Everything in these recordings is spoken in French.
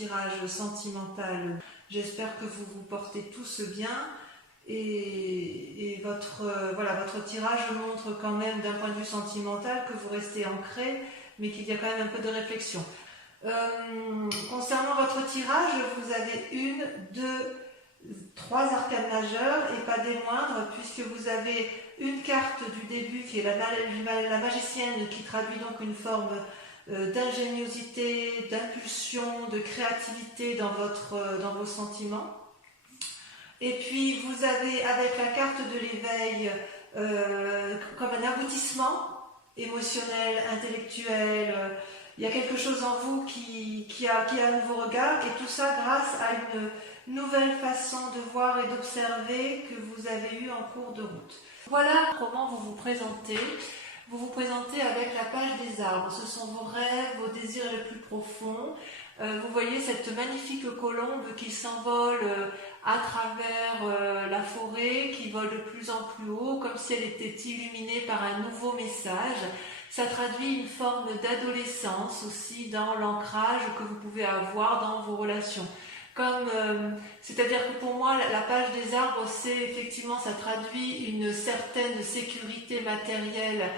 tirage sentimental. J'espère que vous vous portez tous bien et votre tirage montre quand même d'un point de vue sentimental que vous restez ancré, mais qu'il y a quand même un peu de réflexion. Concernant votre tirage, vous avez 1, 2, 3 arcanes majeures et pas des moindres, puisque vous avez une carte du début qui est la magicienne, qui traduit donc une forme d'ingéniosité, d'impulsion, de créativité dans vos sentiments. Et puis vous avez avec la carte de l'éveil comme un aboutissement émotionnel, intellectuel. Il y a quelque chose en vous qui a un nouveau regard, et tout ça grâce à une nouvelle façon de voir et d'observer que vous avez eue en cours de route. Voilà comment vous vous présentez. Vous vous présentez avec la page des arbres. Ce sont vos rêves, vos désirs les plus profonds. Vous voyez cette magnifique colombe qui s'envole à travers la forêt, qui vole de plus en plus haut, comme si elle était illuminée par un nouveau message. Ça traduit une forme d'adolescence aussi dans l'ancrage que vous pouvez avoir dans vos relations. C'est-à-dire que pour moi, la page des arbres, c'est effectivement, ça traduit une certaine sécurité matérielle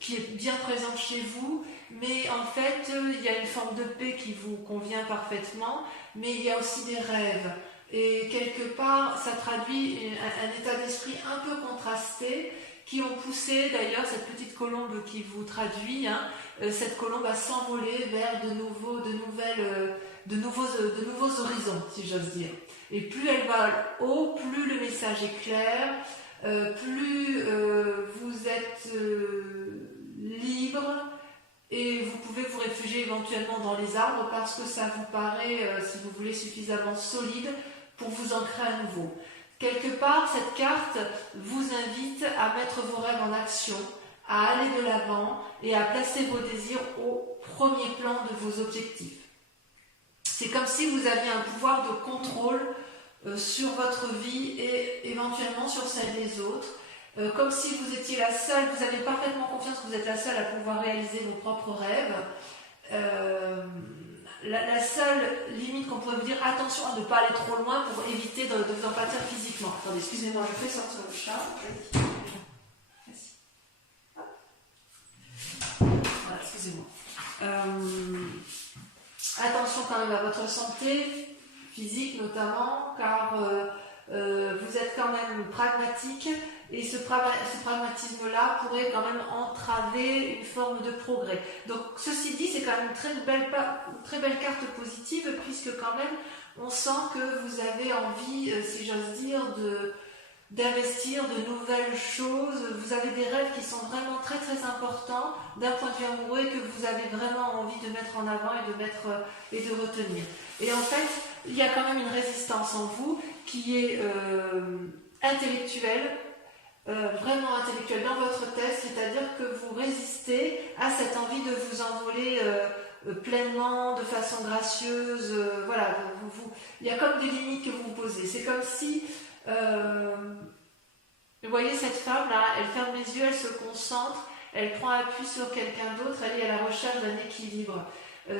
qui est bien présente chez vous, mais en fait, il y a une forme de paix qui vous convient parfaitement, mais il y a aussi des rêves. Et quelque part, ça traduit un état d'esprit un peu contrasté, qui ont poussé d'ailleurs cette petite colombe qui vous traduit, cette colombe à s'envoler vers de nouveaux horizons, si j'ose dire. Et plus elle va haut, plus le message est clair, plus vous êtes libre, et vous pouvez vous réfugier éventuellement dans les arbres parce que ça vous paraît, si vous voulez, suffisamment solide pour vous ancrer à nouveau. Quelque part, cette carte vous invite à mettre vos rêves en action, à aller de l'avant et à placer vos désirs au premier plan de vos objectifs. C'est comme si vous aviez un pouvoir de contrôle sur votre vie et éventuellement sur celle des autres. Comme si vous étiez la seule, vous avez parfaitement confiance que vous êtes la seule à pouvoir réaliser vos propres rêves. La seule limite qu'on pourrait vous dire, attention à ne pas aller trop loin pour éviter de vous en pâtir physiquement. Attendez, excusez-moi, je fais sortir le chat. Merci. Voilà, excusez-moi. Attention quand même à votre santé physique notamment, car vous êtes quand même pragmatique, et ce pragmatisme-là pourrait quand même entraver une forme de progrès. Donc ceci dit, c'est quand même une très belle carte positive, puisque quand même on sent que vous avez envie, si j'ose dire, d'investir de nouvelles choses. Vous avez des rêves qui sont vraiment très très importants d'un point de vue amoureux, et que vous avez vraiment envie de mettre en avant et de retenir. Et en fait, il y a quand même une résistance en vous qui est intellectuelle, vraiment intellectuelle dans votre tête, c'est-à-dire que vous résistez à cette envie de vous envoler pleinement, de façon gracieuse. Voilà, il y a comme des limites que vous vous posez. C'est comme si vous voyez cette femme-là, elle ferme les yeux, elle se concentre, elle prend appui sur quelqu'un d'autre, elle est à la recherche d'un équilibre.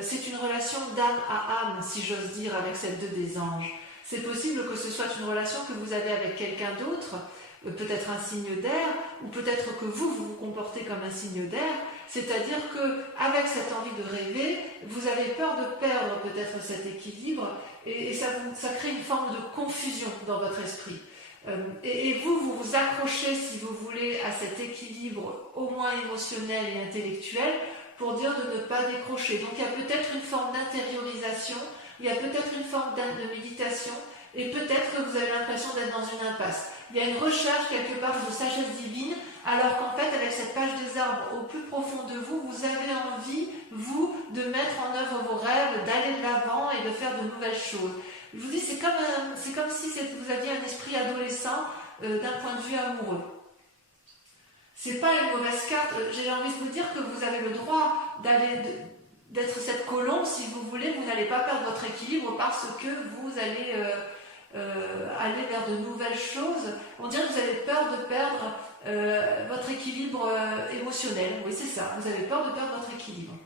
C'est une relation d'âme à âme, si j'ose dire, avec cette 2 des anges. C'est possible que ce soit une relation que vous avez avec quelqu'un d'autre, peut-être un signe d'air, ou peut-être que vous vous comportez comme un signe d'air, c'est-à-dire qu'avec cette envie de rêver, vous avez peur de perdre peut-être cet équilibre, et ça crée une forme de confusion dans votre esprit. Et vous vous accrochez, si vous voulez, à cet équilibre au moins émotionnel et intellectuel, pour dire de ne pas décrocher. Donc il y a peut-être une forme d'intériorisation, il y a peut-être une forme de méditation, et peut-être que vous avez l'impression d'être dans une impasse. Il y a une recherche quelque part de sagesse divine, alors qu'en fait, avec cette page des arbres au plus profond de vous, vous avez envie, vous, de mettre en œuvre vos rêves, d'aller de l'avant et de faire de nouvelles choses. Je vous dis, c'est comme si vous aviez un esprit adolescent d'un point de vue amoureux. C'est pas une mauvaise carte. J'ai envie de vous dire que vous avez le droit d'être cette colombe, si vous voulez. Vous n'allez pas perdre votre équilibre parce que vous allez aller vers de nouvelles choses. On dirait que vous avez peur de perdre votre équilibre émotionnel. Oui, c'est ça. Vous avez peur de perdre votre équilibre.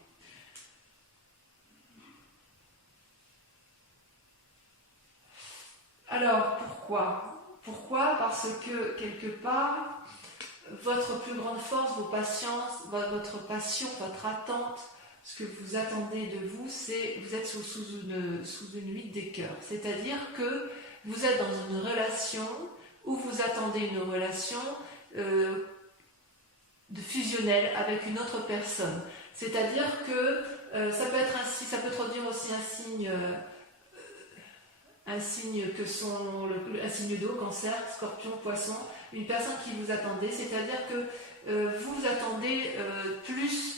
Alors, pourquoi? Pourquoi? Parce que, quelque part, votre plus grande force, vos patiences, votre passion, votre attente, ce que vous attendez de vous, c'est vous êtes sous une huile des cœurs. C'est-à-dire que vous êtes dans une relation où vous attendez une relation de fusionnelle avec une autre personne. C'est-à-dire que ça peut être ça peut traduire aussi un signe un signe d'eau, cancer, scorpion, poisson, une personne qui vous attendait, c'est-à-dire que vous attendez plus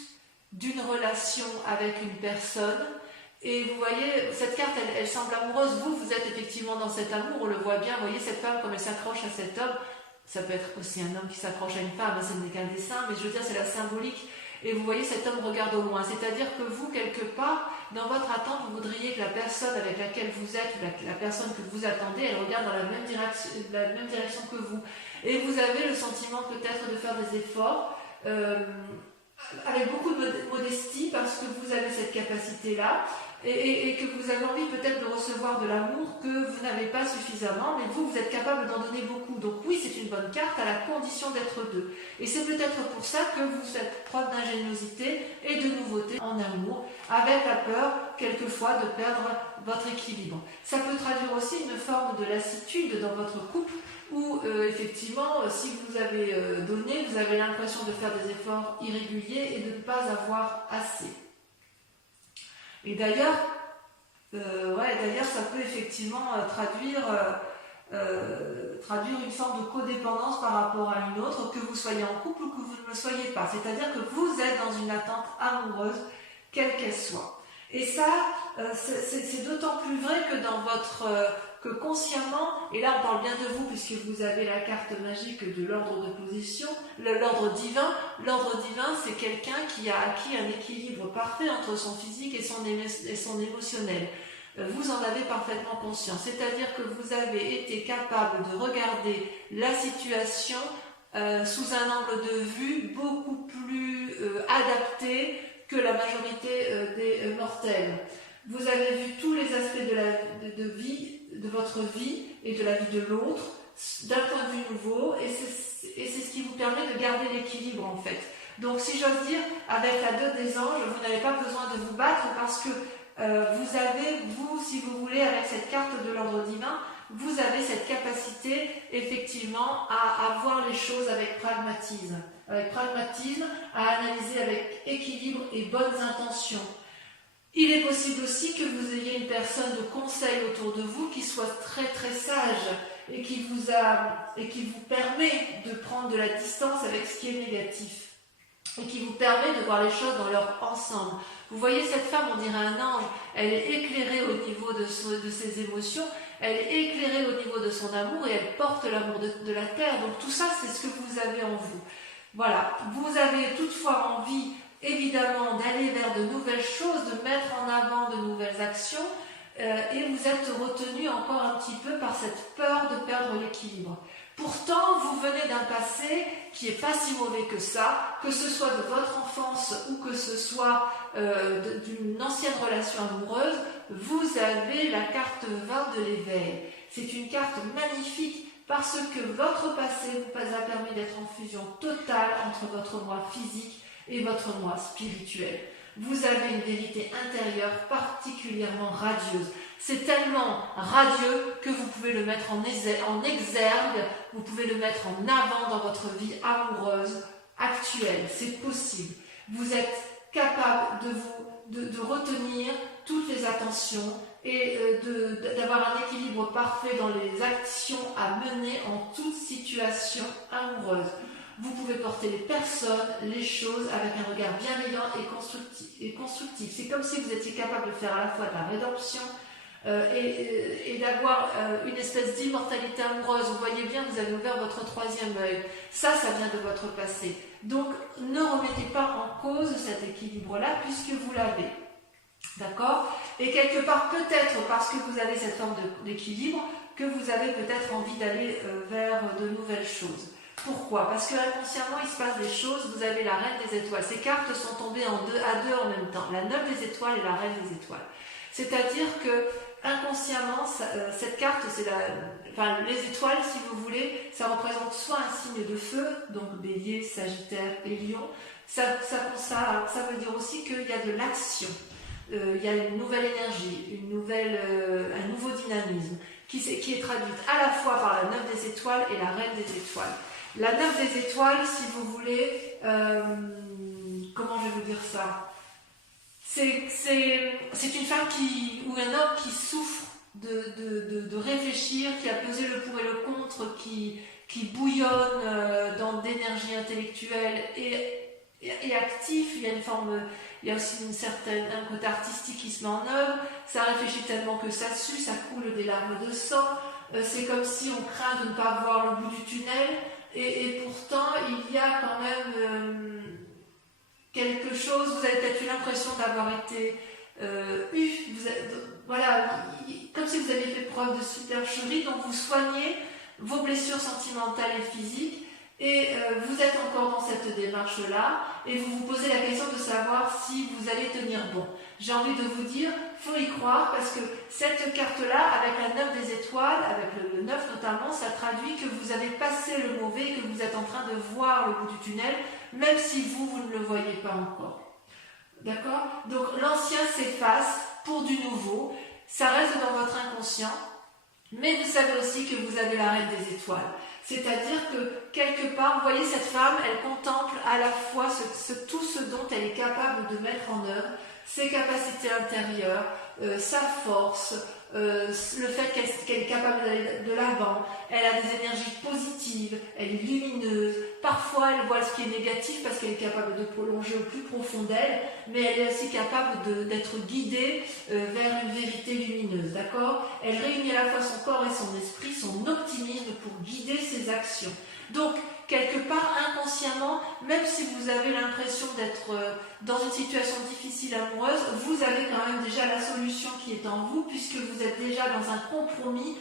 d'une relation avec une personne, et vous voyez, cette carte, elle semble amoureuse, vous êtes effectivement dans cet amour, on le voit bien, vous voyez cette femme comme elle s'accroche à cet homme, ça peut être aussi un homme qui s'accroche à une femme, ce n'est qu'un dessin, mais je veux dire, c'est la symbolique. Et vous voyez, cet homme regarde au loin. C'est-à-dire que vous, quelque part, dans votre attente, vous voudriez que la personne avec laquelle vous êtes, la personne que vous attendez, elle regarde dans la même direction que vous. Et vous avez le sentiment peut-être de faire des efforts, avec beaucoup de modestie, parce que vous avez cette capacité-là, et que vous avez envie peut-être de recevoir de l'amour que vous n'avez pas suffisamment, mais vous êtes capable d'en donner beaucoup. Donc oui, c'est une bonne carte à la condition d'être deux. Et c'est peut-être pour ça que vous faites preuve d'ingéniosité et de nouveauté en amour, avec la peur, quelquefois, de perdre votre équilibre. Ça peut traduire aussi une forme de lassitude dans votre couple, où effectivement, si vous avez donné, vous avez l'impression de faire des efforts irréguliers et de ne pas avoir assez. Et d'ailleurs, ça peut effectivement traduire une forme de codépendance par rapport à une autre, que vous soyez en couple ou que vous ne le soyez pas. C'est-à-dire que vous êtes dans une attente amoureuse, quelle qu'elle soit. Et ça, c'est d'autant plus vrai que dans que consciemment, et là on parle bien de vous puisque vous avez la carte magique de l'ordre de position, l'ordre divin. L'ordre divin, c'est quelqu'un qui a acquis un équilibre parfait entre son physique et son émotionnel. Vous en avez parfaitement conscience, c'est-à-dire que vous avez été capable de regarder la situation sous un angle de vue beaucoup plus adapté que la majorité des mortels. Vous avez vu tous les aspects de votre vie et de la vie de l'autre d'un point de vue nouveau, et c'est ce qui vous permet de garder l'équilibre en fait. Donc si j'ose dire, avec la 2 des anges, vous n'avez pas besoin de vous battre parce que vous avez, si vous voulez, avec cette carte de l'ordre divin, vous avez cette capacité effectivement à voir les choses avec pragmatisme, à analyser avec équilibre et bonnes intentions. Il est possible aussi que vous ayez une personne de conseil autour de vous qui soit très très sage et qui vous permet de prendre de la distance avec ce qui est négatif et qui vous permet de voir les choses dans leur ensemble. Vous voyez cette femme, on dirait un ange, elle est éclairée au niveau de ses émotions, elle est éclairée au niveau de son amour et elle porte l'amour de la terre. Donc tout ça, c'est ce que vous avez en vous. Voilà, vous avez toutefois envie évidemment d'aller vers de nouvelles choses, de mettre en avant de nouvelles actions, et vous êtes retenu encore un petit peu par cette peur de perdre l'équilibre. Pourtant, vous venez d'un passé qui n'est pas si mauvais que ça, que ce soit de votre enfance ou que ce soit d'une ancienne relation amoureuse, vous avez la carte 20 de l'éveil. C'est une carte magnifique parce que votre passé vous a permis d'être en fusion totale entre votre moi physique et votre moi spirituel. Vous avez une vérité intérieure particulièrement radieuse. C'est tellement radieux que vous pouvez le mettre en exergue, vous pouvez le mettre en avant dans votre vie amoureuse actuelle. C'est possible. Vous êtes capable de retenir toutes les attentions et d'avoir un équilibre parfait dans les actions à mener en toute situation amoureuse. Vous pouvez porter les personnes, les choses avec un regard bienveillant et constructif. C'est comme si vous étiez capable de faire à la fois de la rédemption et d'avoir une espèce d'immortalité amoureuse. Vous voyez bien, vous avez ouvert votre 3e œil. Ça vient de votre passé. Donc, ne remettez pas en cause cet équilibre-là puisque vous l'avez. D'accord? Et quelque part, peut-être parce que vous avez cette forme d'équilibre, que vous avez peut-être envie d'aller vers de nouvelles choses. Pourquoi? Parce que inconsciemment, il se passe des choses. Vous avez la reine des étoiles. Ces cartes sont tombées à deux en même temps. La 9 des étoiles et la reine des étoiles. C'est-à-dire que inconsciemment, cette carte, c'est les étoiles, si vous voulez, ça représente soit un signe de feu, donc Bélier, Sagittaire et Lion. Ça veut dire aussi qu'il y a de l'action, il y a une nouvelle énergie, un nouveau dynamisme qui est traduite à la fois par la 9 des étoiles et la reine des étoiles. La 9 des étoiles, si vous voulez, comment je vais vous dire ça? C'est une femme ou un homme qui souffre de réfléchir, qui a pesé le pour et le contre, qui bouillonne dans d'énergie intellectuelle et actif. Il y a aussi un côté artistique qui se met en œuvre. Ça réfléchit tellement que ça sue, ça coule des larmes de sang. C'est comme si on craint de ne pas voir le bout du tunnel. Et pourtant, il y a quand même quelque chose. Vous avez peut-être eu l'impression d'avoir été comme si vous aviez fait preuve de supercherie. Donc vous soignez vos blessures sentimentales et physiques. Et vous êtes encore dans cette démarche-là, et vous vous posez la question de savoir si vous allez tenir bon. J'ai envie de vous dire, il faut y croire, parce que cette carte-là, avec la 9 des étoiles, avec le 9 notamment, ça traduit que vous avez passé le mauvais, que vous êtes en train de voir le bout du tunnel, même si vous ne le voyez pas encore. D'accord? Donc l'ancien s'efface pour du nouveau, ça reste dans votre inconscient, mais vous savez aussi que vous avez la reine des étoiles. C'est-à-dire que, quelque part, vous voyez, cette femme, elle contemple à la fois tout ce dont elle est capable de mettre en œuvre, ses capacités intérieures, sa force, le fait qu'elle est capable d'aller de l'avant, elle a des énergies positives, elle est lumineuse, parfois elle voit ce qui est négatif parce qu'elle est capable de plonger au plus profond d'elle, mais elle est aussi capable d'être guidée vers une vérité lumineuse, d'accord? Elle réunit à la fois son corps et son esprit, son optimisme pour guider ses actions. Donc, quelque part, inconsciemment, même si vous avez l'impression d'être dans une situation difficile amoureuse, vous avez quand même déjà la solution qui est en vous, puisque vous êtes déjà dans un compromis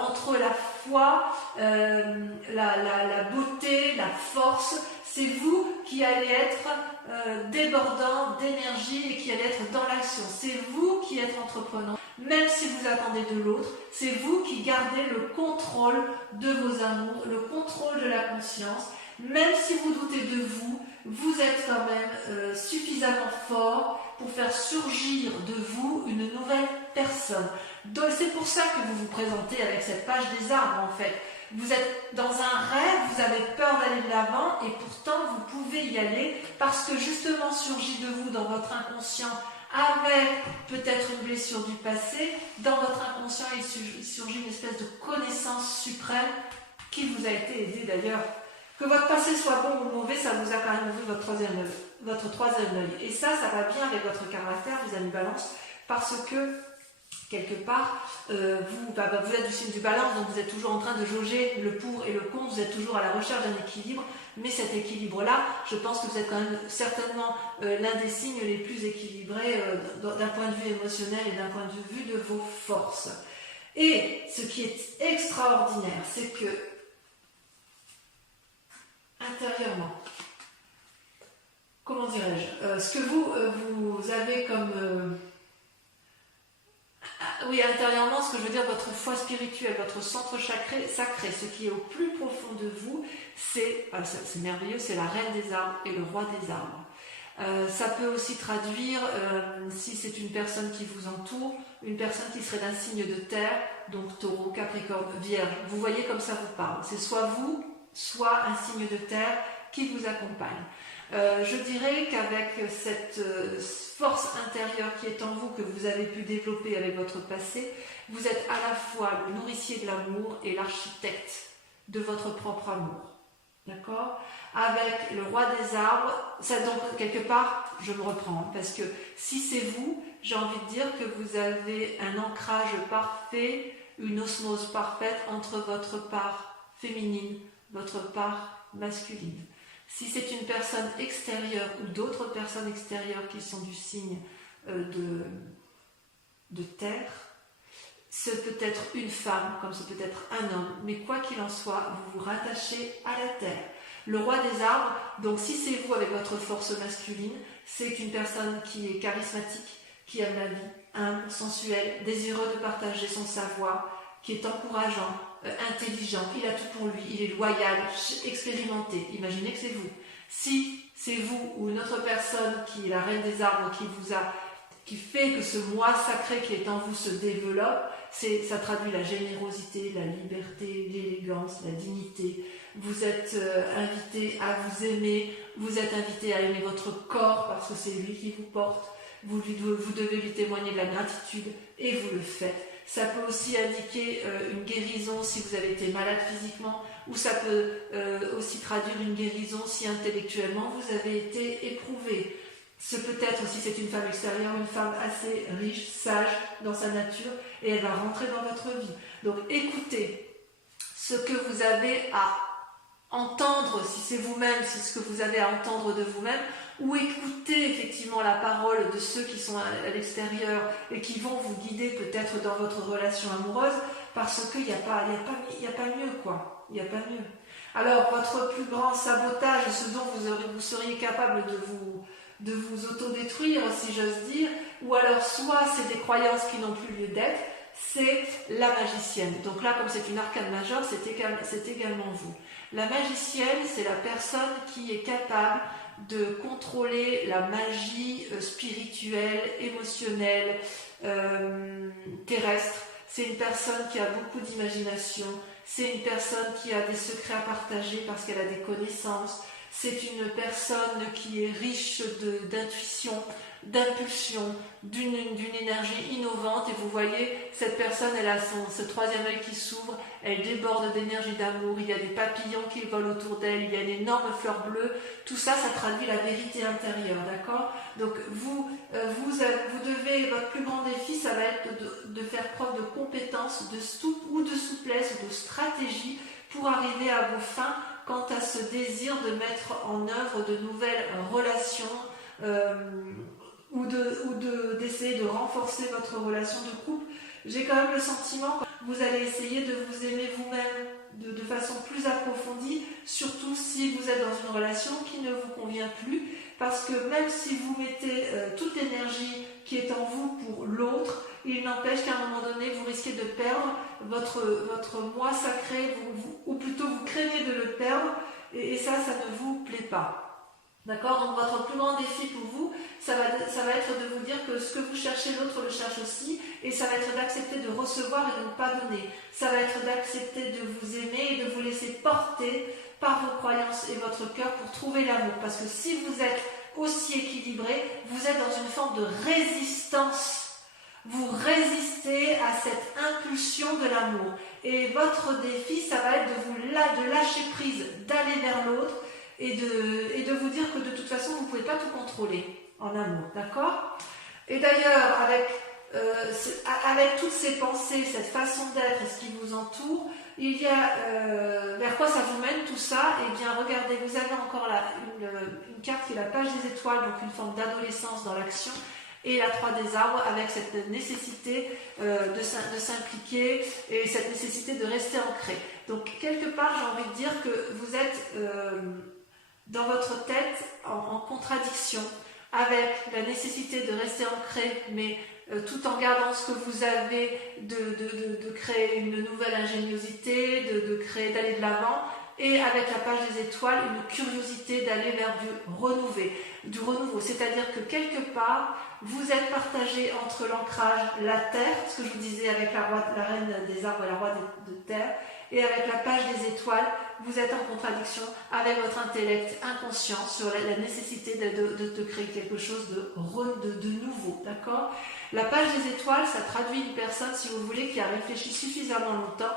entre la foi, la beauté, la force. C'est vous qui allez être débordant d'énergie et qui allez être dans l'action. C'est vous qui êtes entreprenant. Même si vous attendez de l'autre, c'est vous qui gardez le contrôle de vos amours, le contrôle de la conscience. Même si vous doutez de vous, vous êtes quand même suffisamment fort pour faire surgir de vous une nouvelle personne. Donc c'est pour ça que vous vous présentez avec cette page des arbres en fait. Vous êtes dans un rêve, vous avez peur d'aller de l'avant et pourtant vous pouvez y aller parce que justement surgit de vous dans votre inconscient avec peut-être une blessure du passé, dans votre inconscient il surgit une espèce de connaissance suprême qui vous a été aidée d'ailleurs. Que votre passé soit bon ou mauvais, ça vous a quand même ouvert votre troisième œil. Et ça va bien avec votre caractère, les amis Balance, parce que quelque part, vous êtes du signe du Balance, donc vous êtes toujours en train de jauger le pour et le contre, vous êtes toujours à la recherche d'un équilibre, mais cet équilibre-là, je pense que vous êtes quand même certainement l'un des signes les plus équilibrés d'un point de vue émotionnel et d'un point de vue de vos forces. Et ce qui est extraordinaire, c'est que intérieurement, comment dirais-je, ce que vous avez comme... oui, intérieurement, ce que je veux dire, votre foi spirituelle, votre centre sacré, ce qui est au plus profond de vous, c'est merveilleux, c'est la reine des arbres et le roi des arbres. Ça peut aussi traduire, si c'est une personne qui vous entoure, une personne qui serait d'un signe de terre, donc taureau, capricorne, vierge. Vous voyez comme ça vous parle. C'est soit vous, soit un signe de terre qui vous accompagne. Je dirais qu'avec cette force intérieure qui est en vous, que vous avez pu développer avec votre passé, vous êtes à la fois le nourricier de l'amour et l'architecte de votre propre amour. D'accord? Avec le roi des arbres, ça donc quelque part, je me reprends, parce que si c'est vous, j'ai envie de dire que vous avez un ancrage parfait, une osmose parfaite entre votre part féminine, votre part masculine. Si c'est une personne extérieure ou d'autres personnes extérieures qui sont du signe de terre, ce peut être une femme comme ce peut être un homme, mais quoi qu'il en soit, vous vous rattachez à la terre. Le roi des arbres, donc si c'est vous avec votre force masculine, c'est une personne qui est charismatique, qui aime la vie, humble, sensuel, désireux de partager son savoir, qui est encourageant, intelligent, il a tout pour lui, il est loyal, expérimenté. Imaginez que c'est vous. Si c'est vous ou une autre personne qui est la reine des arbres, qui fait que ce moi sacré qui est en vous se développe, ça traduit la générosité, la liberté, l'élégance, la dignité. Vous êtes invité à vous aimer, vous êtes invité à aimer votre corps parce que c'est lui qui vous porte. Vous devez lui témoigner de la gratitude et vous le faites. Ça peut aussi indiquer une guérison si vous avez été malade physiquement, ou ça peut aussi traduire une guérison si intellectuellement vous avez été éprouvé. Peut-être aussi c'est une femme extérieure, une femme assez riche, sage dans sa nature, et elle va rentrer dans votre vie. Donc écoutez ce que vous avez à entendre, si c'est vous-même, si ce que vous avez à entendre de vous-même, ou écoutez effectivement la parole de ceux qui sont à l'extérieur et qui vont vous guider peut-être dans votre relation amoureuse, parce qu'il n'y a pas mieux, quoi. Il n'y a pas mieux. Alors, votre plus grand sabotage, ce dont vous seriez capable de vous autodétruire, si j'ose dire, ou alors soit c'est des croyances qui n'ont plus lieu d'être, c'est la magicienne. Donc là, comme c'est une arcane majeure, c'est également vous. La magicienne, c'est la personne qui est capable de contrôler la magie spirituelle, émotionnelle, terrestre. C'est une personne qui a beaucoup d'imagination, c'est une personne qui a des secrets à partager parce qu'elle a des connaissances, c'est une personne qui est riche d'intuition, d'impulsion, d'une énergie innovante, et vous voyez, cette personne, elle a ce troisième œil qui s'ouvre, elle déborde d'énergie d'amour, il y a des papillons qui volent autour d'elle, il y a une énorme fleur bleue, tout ça, ça traduit la vérité intérieure, d'accord? Donc vous devez, votre plus grand défi, ça va être de faire preuve de compétence, de souplesse, ou de stratégie pour arriver à vos fins quant à ce désir de mettre en œuvre de nouvelles relations, ou d'essayer de renforcer votre relation de couple. J'ai quand même le sentiment que vous allez essayer de vous aimer vous-même de façon plus approfondie, surtout si vous êtes dans une relation qui ne vous convient plus, parce que même si vous mettez toute l'énergie qui est en vous pour l'autre, il n'empêche qu'à un moment donné, vous risquez de perdre votre moi sacré, ou plutôt vous craignez de le perdre, et ça ne vous plaît pas. D'accord? Donc votre plus grand défi pour vous, ça va être de vous dire que ce que vous cherchez, l'autre le cherche aussi, et ça va être d'accepter de recevoir et de ne pas donner. Ça va être d'accepter de vous aimer et de vous laisser porter par vos croyances et votre cœur pour trouver l'amour. Parce que si vous êtes aussi équilibré, vous êtes dans une forme de résistance. Vous résistez à cette impulsion de l'amour. Et votre défi, ça va être de lâcher prise, d'aller vers l'autre, et de vous dire que de toute façon, vous ne pouvez pas tout contrôler en amour, d'accord? Et d'ailleurs, avec toutes ces pensées, cette façon d'être et ce qui vous entoure, il y a vers quoi ça vous mène tout ça? Eh bien, regardez, vous avez encore là une carte qui est la page des étoiles, donc une forme d'adolescence dans l'action, et la 3 des arbres avec cette nécessité de s'impliquer et cette nécessité de rester ancré. Donc, quelque part, j'ai envie de dire que vous êtes dans votre tête en contradiction avec la nécessité de rester ancré, mais tout en gardant ce que vous avez, de créer une nouvelle ingéniosité, d'aller de l'avant, et avec la page des étoiles, une curiosité d'aller vers du renouveau. C'est-à-dire que quelque part, vous êtes partagé entre l'ancrage, la terre, ce que je vous disais avec la reine des arbres et la roi de terre, et avec la page des étoiles, vous êtes en contradiction avec votre intellect inconscient sur la nécessité de créer quelque chose de nouveau, d'accord? La page des étoiles, ça traduit une personne, si vous voulez, qui a réfléchi suffisamment longtemps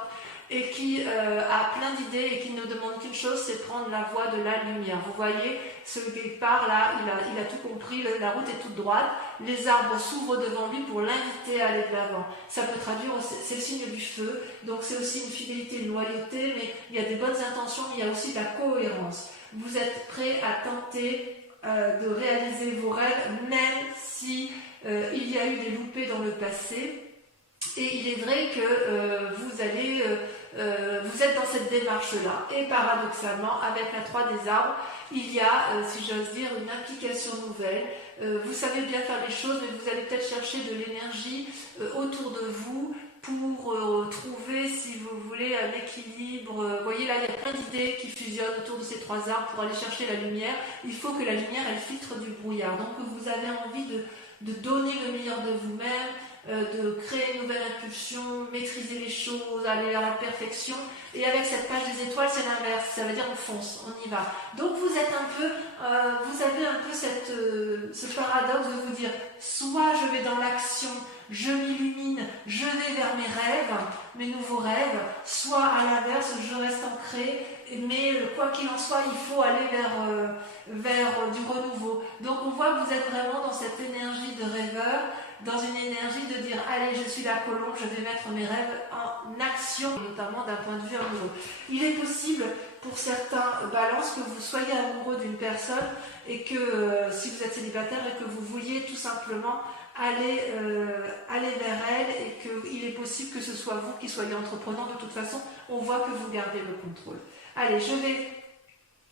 et qui a plein d'idées et qui ne demande qu'une chose, c'est prendre la voie de la lumière. Vous voyez, celui qui part là, il a tout compris, la route est toute droite, les arbres s'ouvrent devant lui pour l'inviter à aller de l'avant. Ça peut traduire, c'est le signe du feu, donc c'est aussi une fidélité, une loyauté, mais il y a des bonnes intentions, mais il y a aussi de la cohérence. Vous êtes prêt à tenter de réaliser vos rêves, même si il y a eu des loupés dans le passé. Et il est vrai que vous allez vous êtes dans cette démarche-là. Et paradoxalement, avec la 3 des arbres, il y a, si j'ose dire, une implication nouvelle. Vous savez bien faire les choses, mais vous allez peut-être chercher de l'énergie autour de vous pour trouver, si vous voulez, un équilibre. Vous voyez là, il y a plein d'idées qui fusionnent autour de ces 3 arbres pour aller chercher la lumière. Il faut que la lumière, elle filtre du brouillard. Donc vous avez envie de donner le meilleur de vous-même, de créer une nouvelle impulsion, maîtriser les choses, aller vers la perfection. Et avec cette page des étoiles, c'est l'inverse. Ça veut dire on fonce, on y va. Donc vous êtes un peu, vous avez un peu ce paradoxe de vous dire, soit je vais dans l'action, je m'illumine, je vais vers mes rêves, mes nouveaux rêves, soit à l'inverse, je reste ancré, mais quoi qu'il en soit, il faut aller vers du renouveau. Donc on voit que vous êtes vraiment dans cette énergie de rêveur, dans une énergie de dire allez, je suis la colombe, je vais mettre mes rêves en action, notamment d'un point de vue amoureux. Il est possible pour certains balances que vous soyez amoureux d'une personne et que si vous êtes célibataire et que vous vouliez tout simplement aller vers elle et qu'il est possible que ce soit vous qui soyez entreprenant. De toute façon, on voit que vous gardez le contrôle. Allez, je vais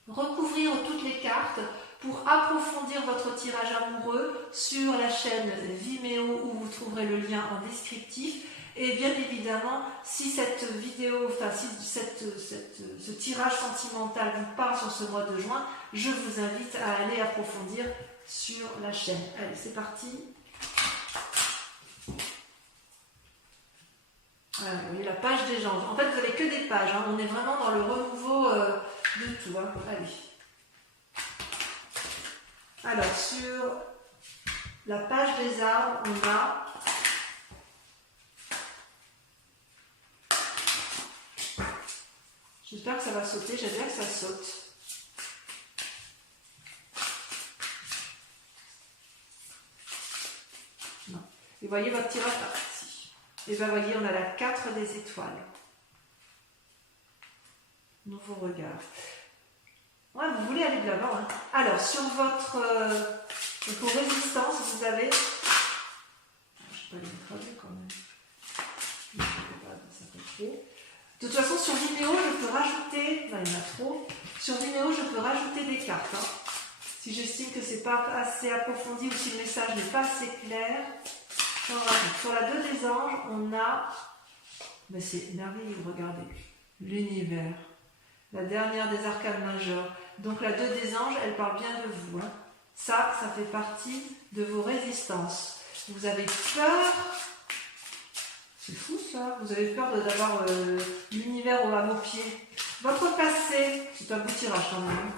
recouvrir toutes les cartes pour approfondir votre tirage amoureux sur la chaîne Vimeo où vous trouverez le lien en descriptif. Et bien évidemment, si cette vidéo, enfin si ce tirage sentimental vous parle sur ce mois de juin, je vous invite à aller approfondir sur la chaîne. Allez, c'est parti. Voilà, vous voyez la page des gens. En fait, vous n'avez que des pages. Hein. On est vraiment dans le renouveau de tout. Hein. Allez. Alors, sur la page des arbres, on a j'espère que ça va sauter. J'aime bien que ça saute. Non. Et voyez votre tirage ici. Et bien, voyez, on a la 4 des étoiles. Nouveau regard. Ouais, vous voulez aller de l'avant. Hein. Alors, sur vos résistances, vous avez... Je ne vais pas les mettre quand même. Je sais pas, ça fait trop. De toute façon, sur Vimeo, je peux rajouter... Non, il y en a trop. Sur Vimeo, je peux rajouter des cartes. Hein. Si j'estime que ce n'est pas assez approfondi ou si le message n'est pas assez clair, j'en rajoute. Sur la 2 des anges, on a... Mais c'est merveilleux, regardez. L'univers. La dernière des arcanes majeures. Donc la 2 des anges, elle parle bien de vous. Hein. Ça fait partie de vos résistances. Vous avez peur. C'est fou ça. Vous avez peur d'avoir l'univers à vos pieds. Votre passé, c'est un beau tirage quand même. Hein.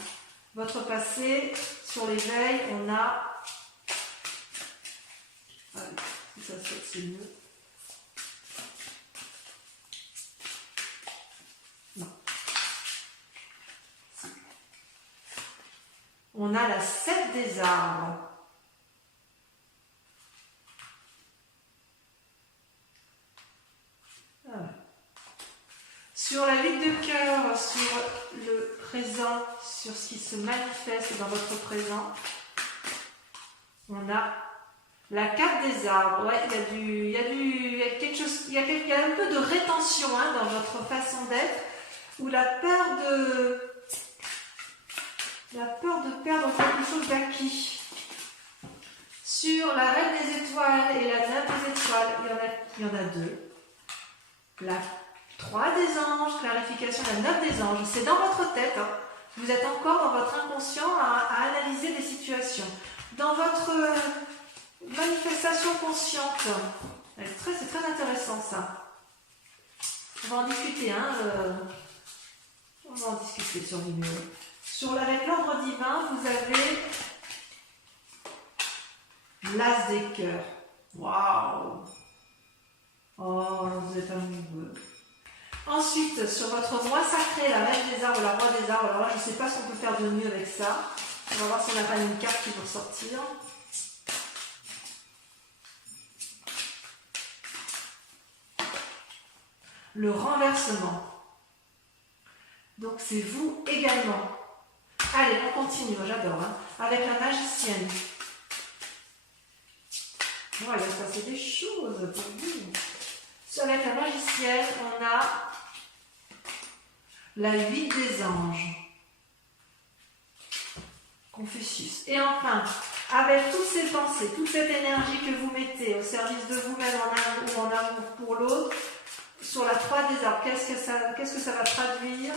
Votre passé, sur l'éveil, on a... Allez, si ça saute, c'est mieux. On a la 7 des arbres. Voilà. Sur la 8 de cœur, sur le présent, sur ce qui se manifeste dans votre présent, on a la 4 des arbres. Ouais, il y a quelque chose, il y a un peu de rétention hein, dans votre façon d'être, ou la peur de perdre quelque chose d'acquis. Sur la reine des étoiles et la 9 des étoiles, il y en a 2. La 3 des anges, clarification, la 9 des anges, c'est dans votre tête. Hein. Vous êtes encore dans votre inconscient à analyser des situations. Dans votre manifestation consciente, c'est très intéressant ça. On va en discuter, hein. On va en discuter sur Vimeo. Avec l'ordre divin, vous avez l'as des cœurs. Waouh! Oh, vous êtes amoureux. Ensuite, sur votre roi sacré, la reine des arbres, la roi des arbres, alors là, je ne sais pas ce qu'on peut faire de mieux avec ça. On va voir si on n'a pas une carte qui peut ressortir. Le renversement. Donc, c'est vous également. Allez, on continue, moi j'adore, hein, avec la magicienne. Bon, il va se passer des choses pour vous. Avec la magicienne, on a La 8 des anges. Confucius. Et enfin, avec toutes ces pensées, toute cette énergie que vous mettez au service de vous-même ou en amour pour l'autre, sur la 3 des arbres, qu'est-ce que ça va traduire?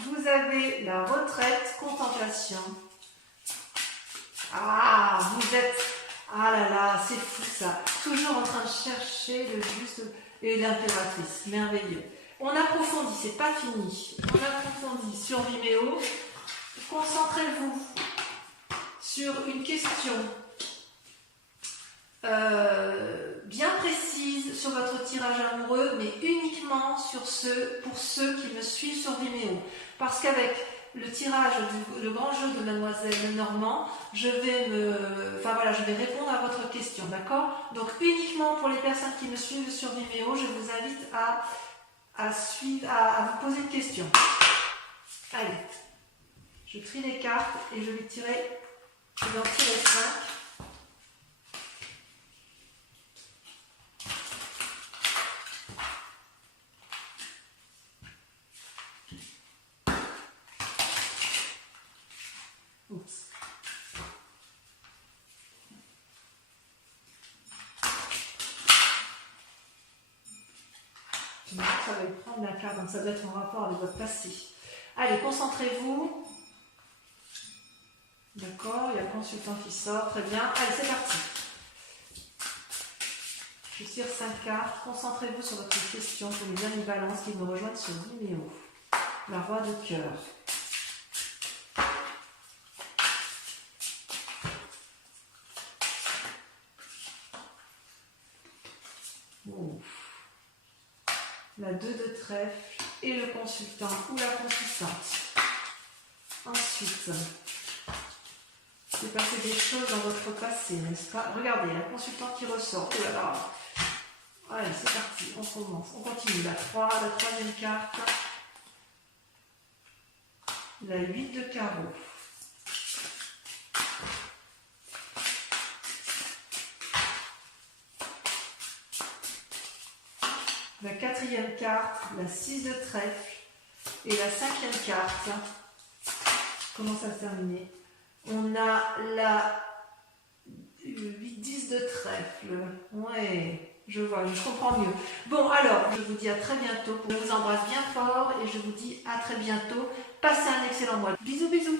Vous avez la retraite, contemplation. Ah, vous êtes... Ah là là, c'est fou ça. Toujours en train de chercher le juste et l'impératrice. Merveilleux. On approfondit, c'est pas fini. On approfondit sur Vimeo. Concentrez-vous sur une question bien précise sur votre tirage amoureux, mais uniquement pour ceux qui me suivent sur Vimeo. Parce qu'avec le tirage le grand jeu de Mademoiselle Normand, je vais répondre à votre question, d'accord? Donc uniquement pour les personnes qui me suivent sur Vimeo, je vous invite à vous poser une question. Allez, je trie les cartes et je vais en tirer 5. Oups. Ça va prendre la carte, donc ça doit être en rapport avec votre passé. Allez, concentrez-vous. D'accord, il y a le consultant qui sort, très bien. Allez, c'est parti. Je tire 5 cartes. Concentrez-vous sur votre question pour les amis Balance qui me rejoignent sur Vimeo. La roi de cœur. La 2 de trèfle et le consultant ou la consultante. Ensuite, il s'est passé des choses dans votre passé, n'est-ce pas? Regardez, la consultante qui ressort. Oh là là. Allez, c'est parti, on commence. On continue. La 3, la troisième carte. La 8 de carreau. La 4e carte, la 6 de trèfle et la 5e carte. Comment ça se termine? On a la 8-10 de trèfle. Ouais, je vois, je comprends mieux. Bon, alors, je vous dis à très bientôt. Je vous embrasse bien fort et je vous dis à très bientôt. Passez un excellent mois. Bisous, bisous.